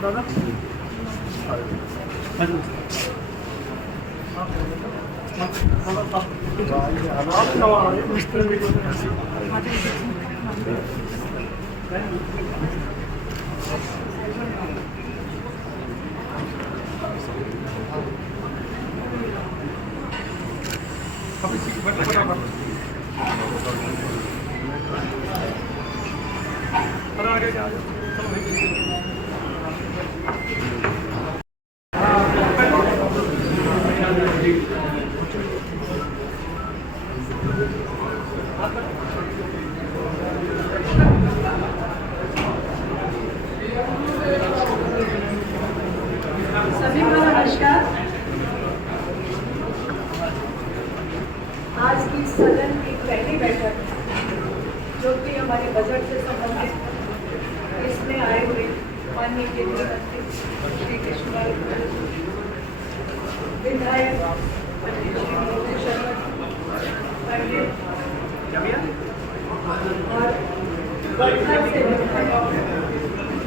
सभी को नमस्कार। आज की सदन की पहली बैठक जो कि हमारे बजट से संबंधित, इसमें आए हुए माननीय केंद्रीय मंत्री श्री कृष्णलाल विधायक पंडित श्री मोदी शर्मा पंडित और वर्षा से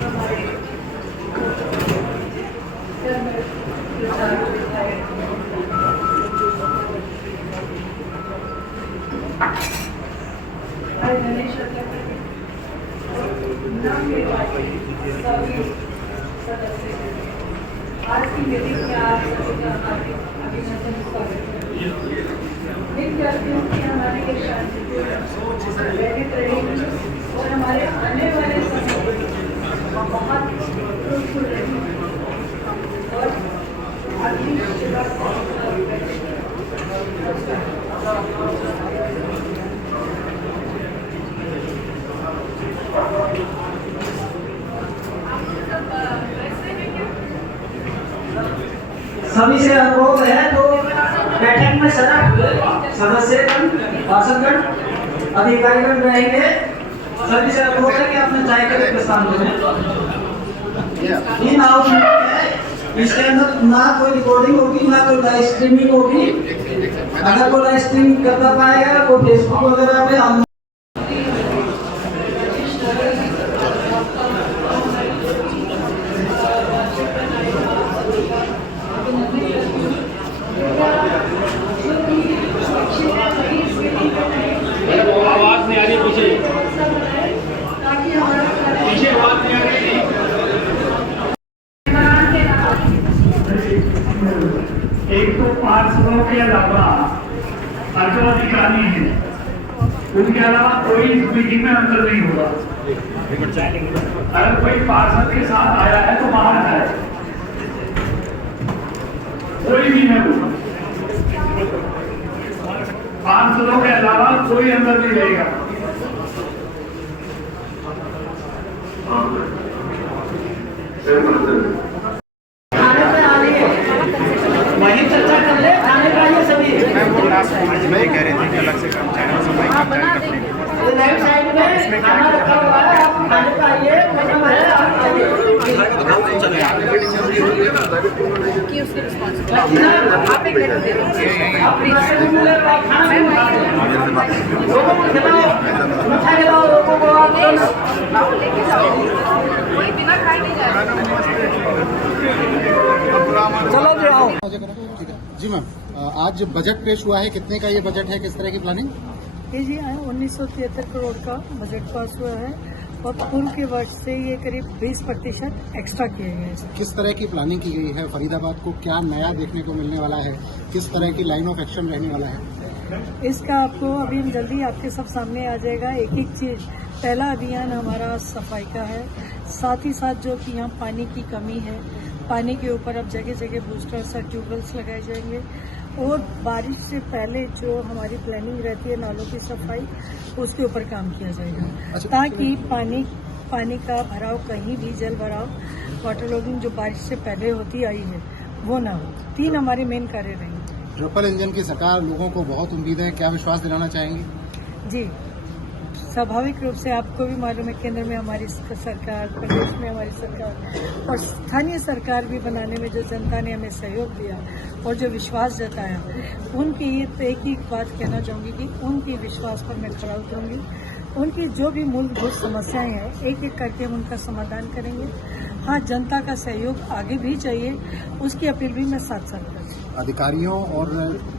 हमारे गणेश सभी सदस्य आज की मीटिंग में आप सभी का अभिनंदन स्वागत उम्मीद करती हूँ कि हमारी ये शांतिपूर्ण बैठक रहेगी और हमारे आने वाले समय बहुत फ्रूटफुल रहेगी और अगली सभी से अनुरोध है तो बैठक में सदस्यगण, पार्षदगण, अधिकारीगण रहेंगे। सभी से अनुरोध है कि अपने चाय के लिए प्रस्थान करें। इन हाउस में है, इसके अंदर ना कोई रिकॉर्डिंग होगी, ना कोई लाइव स्ट्रीमिंग होगी। अगर कोई लाइव स्ट्रीम करना पाएगा वो फेसबुक वगैरह पे हम एक तो पार्षदों के अलावा जो अधिकारी हैं उनके अलावा कोई इस मीटिंग में अंदर नहीं होगा। अगर कोई पार्षद के साथ आया है तो बाहर है, कोई भी है वो। पार्षदों के अलावा कोई अंदर नहीं रहेगा। वही चर्चा कर ले, खाने का ये सभी मैं कह रही थी कि अलग से कर्मचारियों से माइक लाइव साइड में खाना रखा हुआ है, आप खाने का आइए, मतलब है आप आइए कि उसकी रिस्पॉन्सिबिलिटी आप एक लेटर दे दीजिए। आप लोगों को खिलाओ, मिठा खिलाओ लोगों को, आप लेके जाओ, कोई बिना खाए नहीं जाएगा। चलो जी आओ। जी मैम, आज बजट पेश हुआ है, कितने का ये बजट है, किस तरह की प्लानिंग? ये जी 1973 करोड़ का बजट पास हुआ है और पूर्व के वर्ष से ये करीब 20% एक्स्ट्रा किए गए हैं। किस तरह की प्लानिंग की गई है? फरीदाबाद को क्या नया देखने को मिलने वाला है? किस तरह की लाइन ऑफ एक्शन रहने वाला है? इसका आपको अभी हम जल्दी आपके सब सामने आ जाएगा एक एक चीज। पहला अभियान हमारा सफाई का है, साथ ही साथ जो कि यहाँ पानी की कमी है, पानी के ऊपर अब जगह जगह बूस्टर्स और ट्यूबवेल्स लगाए जाएंगे और बारिश से पहले जो हमारी प्लानिंग रहती है नालों की सफाई, उसके ऊपर काम किया जाएगा ताकि पानी का भराव कहीं भी जल भराव, वाटर लॉगिंग जो बारिश से पहले होती आई है वो ना हो। 3 हमारे मेन कार्य रहेंगे। ट्रिपल इंजन की सरकार, लोगों को बहुत उम्मीद है, क्या विश्वास दिलाना चाहेंगी? जी, स्वाभाविक रूप से आपको भी मालूम है केंद्र में हमारी सरकार, प्रदेश में हमारी सरकार और स्थानीय सरकार भी बनाने में जो जनता ने हमें सहयोग दिया और जो विश्वास जताया, उनकी ये एक ही बात कहना चाहूँगी कि उनके विश्वास पर मैं खरा उतरूँगी। उनकी जो भी मूलभूत समस्याएं हैं एक एक करके हम उनका समाधान करेंगे हाँ, जनता का सहयोग आगे भी चाहिए, उसकी अपील भी मैं साथ साथ करती हूँ। अधिकारियों और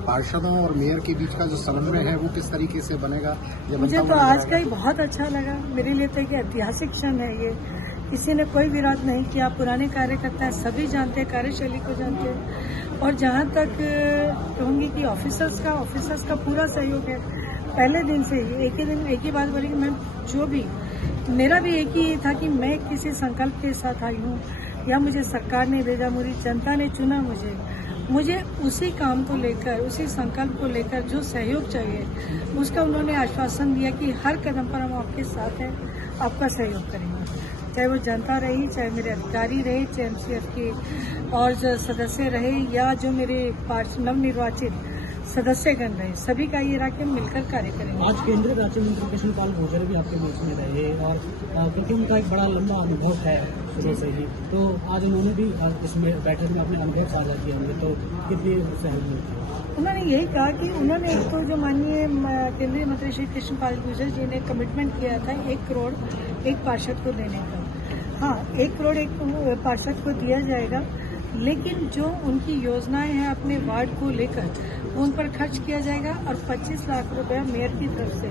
पार्षदों और मेयर के बीच का जो समन्वय है वो किस तरीके से बनेगा? ये मुझे बनता तो हुआ आज नजर का आएगा? ही बहुत अच्छा लगा। मेरे लिए तो एक ऐतिहासिक क्षण है ये। किसी ने कोई विरोध नहीं किया। पुराने कार्यकर्ता हैं, सभी जानते हैं, कार्यशैली को जानते हैं। और जहाँ तक कहूँगी कि ऑफिसर्स का पूरा सहयोग है। पहले दिन से ही एक ही बात बोली कि मैं जो भी, मेरा भी एक ही था कि मैं किसी संकल्प के साथ आई हूँ, या मुझे सरकार ने भेजा, मेरी जनता ने चुना मुझे उसी काम को लेकर, उसी संकल्प को लेकर जो सहयोग चाहिए उसका उन्होंने आश्वासन दिया कि हर कदम पर हम आपके साथ हैं, आपका सहयोग करेंगे। चाहे वो जनता रही, चाहे मेरे अधिकारी रहे, चाहे एमसीएफ के और जो सदस्य रहे, या जो मेरे नवनिर्वाचित सदस्यगण रहे, सभी का ये रहा कि हम मिलकर कार्य करेंगे। आज केंद्रीय राज्य मंत्री कृष्णपाल गुर्जर भी आपके बीच में रहे और क्योंकि उनका एक बड़ा लंबा अनुभव है शुरू से ही, तो आज उन्होंने भी इसमें बैठक में अपने अनुभव साझा किए होंगे, तो कितनी सहयोग? उन्होंने यही कहा कि उन्होंने एक तो जो माननीय केंद्रीय मंत्री श्री कृष्णपाल गुर्जर जी ने कमिटमेंट किया था 1 करोड़ एक पार्षद को देने का। हाँ, 1 करोड़ एक पार्षद को दिया जाएगा, लेकिन जो उनकी योजनाएं हैं अपने वार्ड को लेकर वो उन पर खर्च किया जाएगा। और 25 लाख रुपया मेयर की तरफ से,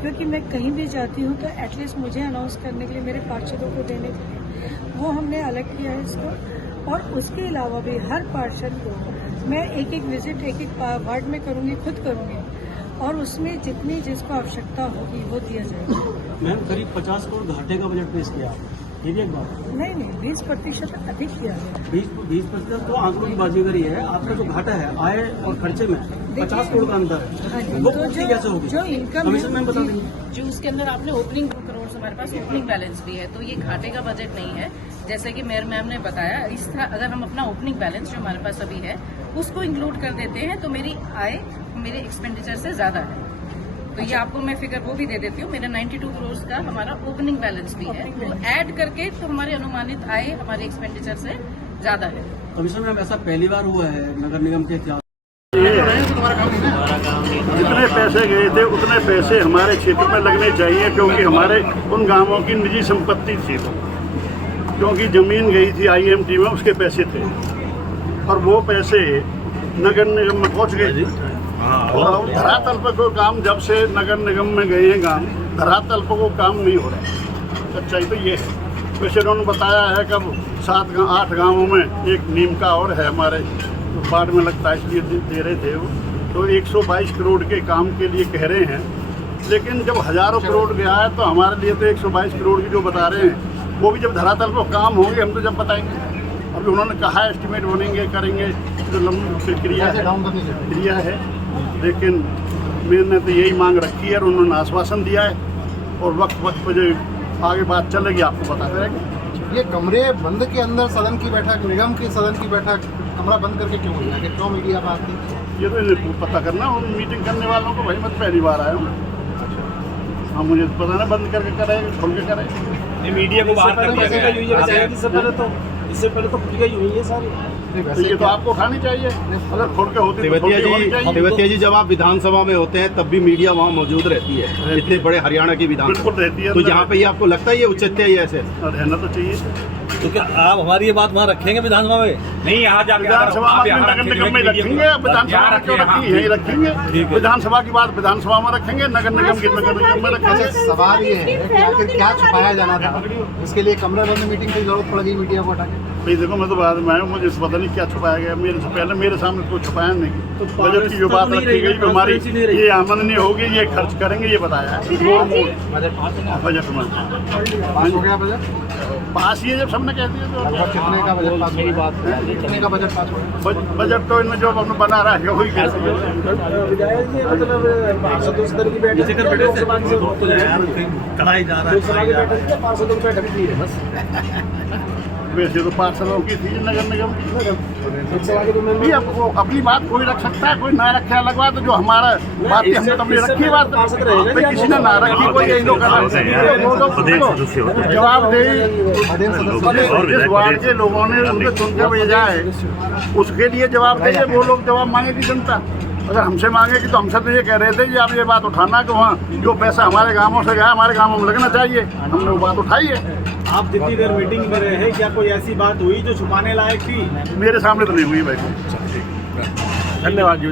क्योंकि मैं कहीं भी जाती हूँ तो एटलीस्ट मुझे अनाउंस करने के लिए, मेरे पार्षदों को देने के लिए, वो हमने अलग किया है इसको। और उसके अलावा भी हर पार्षद को मैं एक विजिट एक वार्ड में करूँगी, खुद करूँगी, और उसमें जितनी जिसको आवश्यकता होगी वो दिया जाएगा। मैम, करीब 50 करोड़ घाटे का बजट पेश किया, ये भी एक बात? नहीं, 20% अधिक किया गया। 20% तो आंकड़ों की बाजीगरी है। आपका जो घाटा है आय और खर्चे में 50 करोड़ का अंतर हाँ जी, है, वो तो पूर्ति कैसे होगी? जो इनकम कमीशन में बता देंगे। जो उसके अंदर आपने ओपनिंग 2 करोड़ हमारे पास ओपनिंग बैलेंस भी है, तो ये घाटे का बजट नहीं है। जैसे कि मेयर मैम ने बताया, इस तरह अगर हम अपना ओपनिंग बैलेंस जो हमारे पास अभी है उसको इंक्लूड कर देते हैं तो मेरी आय मेरे एक्सपेंडिचर से ज्यादा है। तो ये आपको मैं फिगर वो भी दे देती हूँ। मेरा 92 करोड़ का हमारा ओपनिंग बैलेंस भी है, तो ऐड करके तो हमारे अनुमानित आय हमारे एक्सपेंडिचर से ज्यादा है। कमीशन मैम, ऐसा पहली बार हुआ है नगर निगम के इतिहास? जितने पैसे गए थे उतने पैसे हमारे क्षेत्र में लगने चाहिए, क्योंकि हमारे उन गांवों की निजी संपत्ति थी, क्योंकि जमीन गई थी IMT में, उसके पैसे थे और वो पैसे नगर निगम में पहुंच गए। और धरातल पर कोई काम, जब से नगर निगम में गए हैं काम, धरातल पर वो काम नहीं हो रहा। सच्चाई तो ये है। वैसे उन्होंने बताया है कि 7-8 गाँवों में एक नीम का और है हमारे वार्ड में लगता है, इसलिए दे रहे थे वो, तो 122 करोड़ के काम के लिए कह रहे हैं। लेकिन जब हजारों करोड़ गया है तो हमारे लिए तो 122 करोड़ की जो बता रहे हैं वो भी जब धरातल पर काम होंगे हम तो जब बताएंगे। अभी उन्होंने कहा है एस्टिमेट बनेंगे, करेंगे, जो लंबी प्रक्रिया है, लेकिन मैंने तो यही मांग रखी है और उन्होंने आश्वासन दिया है और वक्त पर जो आगे बात चलेगी आपको बताते रहेंगे। ये कमरे बंद के अंदर सदन की बैठक, निगम की सदन की बैठक कमरा बंद करके क्यों हुई है, क्यों मीडिया बात थी? ये तो इन्हें पता करना, उन मीटिंग करने वालों को। भाई मैं पहली बार आया हूँ। हाँ, मुझे पता ना, बंद करके करें, खोल के करें। मीडिया को बाहर कर दिया गया। इससे पहले तो खुल गई हुई है सारी। तो ये तो आपको उठानी चाहिए, अगर खोल के होती तो खोल के होनी चाहिए। तेवतिया जी, जब आप विधानसभा में होते हैं तब भी मीडिया वहाँ मौजूद रहती है, इतने बड़े हरियाणा की विधानसभा। बिल्कुल रहती है। तो यहाँ पे ये आपको लगता है ये उचित है, ये ऐसे रहना तो चाहिए। तो क्या आप हमारी ये बात वहाँ रखेंगे विधानसभा में? नहीं, यहाँ विधानसभा में नगर निगम में रखेंगे, विधानसभा में क्यों रखी यही रखेंगे। विधानसभा की बात विधानसभा में रखेंगे, नगर निगम की नगर निगम में रखेंगे। सवाल ये है कि आखिर क्या छुपाया जाना था, इसके लिए कमरे बंद मीटिंग की जरूरत पड़ गई मीडिया को हटा के? भाई देखो, मैं तो बाद में आया हूँ, मुझे पता नहीं क्या छुपाया गया। मेरे से पहले मेरे सामने कोई छुपाया नहीं। तो बजट की जो बात रखी गई, हमारी ये आमदनी होगी, ये खर्च करेंगे, ये बताया है बजट में। पास हो गया बजट? पास ये जब सबने कह दिया तो कितने का बजट पास? मेरी बात है, कितने का बजट पास हो? बजट तो इनमें जो अपने बना रहा है वही कह सकते। कढ़ाई जा रहा है। वैसे तो पार्षदों की थी नगर निगम की। अब वो अपनी बात कोई रख सकता है, कोई ना रखे, अलग बात। जो हमारा बात थी हमने तब रखी बात, भाई किसी ने ना रखी, कोई यही लोग जवाबदेही जिस वार्ड के लोगों ने उनको चुनकर भेजा है उसके लिए जवाब देंगे, वो लोग जवाब मांगेगी जनता। अगर हमसे मांगेगी तो हमसे तो ये कह रहे थे कि आप ये बात उठाना कि वहाँ जो पैसा हमारे गांवों से गया हमारे गांवों में लगना चाहिए, हमने वो बात उठाई है। आप जितनी देर मीटिंग में रहे क्या कोई ऐसी बात हुई जो छुपाने लायक थी? मेरे सामने तो नहीं हुई भाई। धन्यवाद जी।